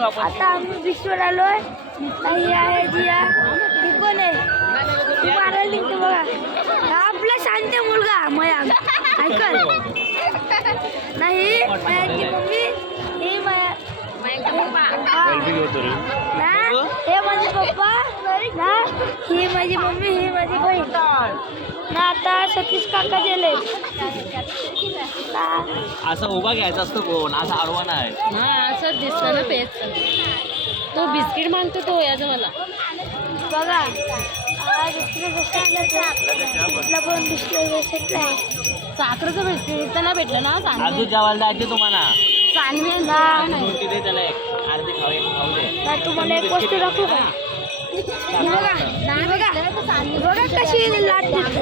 आता आम्ही बीचवर आलोय. ही आहे जिया. ही कोण आहे? मारायला निघतो बघा. हा आपला शांत मुलगा मयांक. ऐकल नाही मयांकची मम्मी. ही हे माझे पप्पा ना. ही माझी मम्मी. ही माझी बहीण ना. आता सतीश काका गेले. असं उभा घ्यायचा असतो कोण असं आडवा नाही. असं दिसतं ना पेज. तो बिस्किट मागतो तो याचं मला बघा. पण बिस्किट आहे. साखरेचं बिस्किट ना भेटलं ना अजून जेवायला जायचे तुम्हाला. चांगली दे त्याला एक अर्धी खाऊ दे. तुम्हाला एक वस्तू दाखवू का? बघा बघा बघा कशी लाट दिसते.